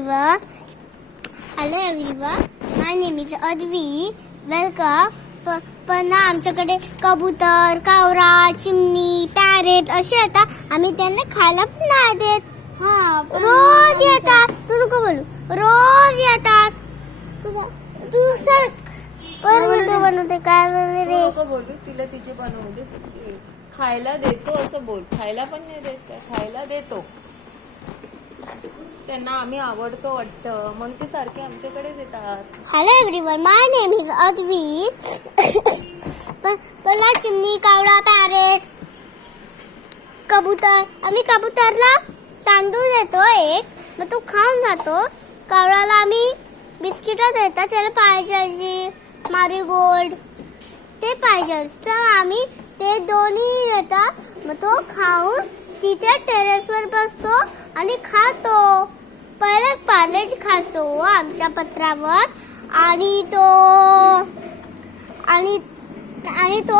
everyone. Hello everyone. My name is Advi. Welcome. पण ना आमच्याकडे कबूतर, कावरा, चिमणी, पॅरेट असे येतात. आम्ही त्यांना खायला पण नाही देत. रोज येतात. तू नको बोलू. रोज येतात. तू सर पर व्हिडिओ बनवते काय रे? नको बोलू, तिला तिचे बनवू दे. खायला देतो असं बोल. खायला पण नाही देत काय? खायला देतो. त्यांना आम्ही आवडतो वाटतं, मग ते सारखे आमच्याकडेच येतात. Hello everyone, my name is Advi. पण चिमणी, कावळा, पॅरेट, कबूतर, आम्ही कबूतरला तांदूळ देतो एक, मग तो खाऊन जातो. कावळाला आम्ही बिस्किट देतात, त्याला पाहिजे मारीगोल्ड ते पाहिजे, तर आम्ही ते दोन्ही देतात. मग तो खाऊन तिथे टेरेसवर बसतो आणि खातो. पहिले पार्लेज खातो आमच्या पत्रावर आणि तो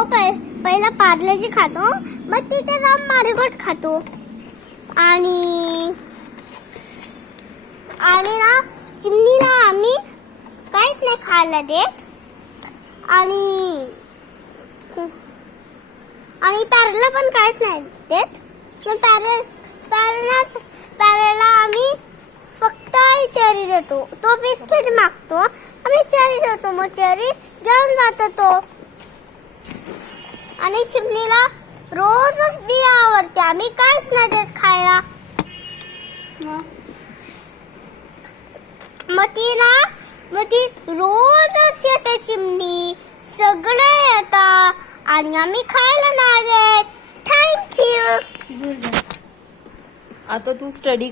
पहिला पार्लेजी खातो, मग तिथे जाऊन मारीगोल्ड खातो. आणि ना चिमणीला आम्ही काहीच नाही खायला देत. आणि पॅरेटला पण काहीच नाही देत. मग पॅरेटला आम्ही फक्त चेरी देतो. तो बिस्किट मागतो, आम्ही चेरी देतो, मग चेरी जेवून जातो तो. आणि चिमणीला रोजच बिया आवडते, आम्ही काहीच नाही देत खायला. मग ती रोजच येते चिमणी, सगळे येतात आणि आम्ही खायला नाही देत. थँक्यू. आता तू स्टडी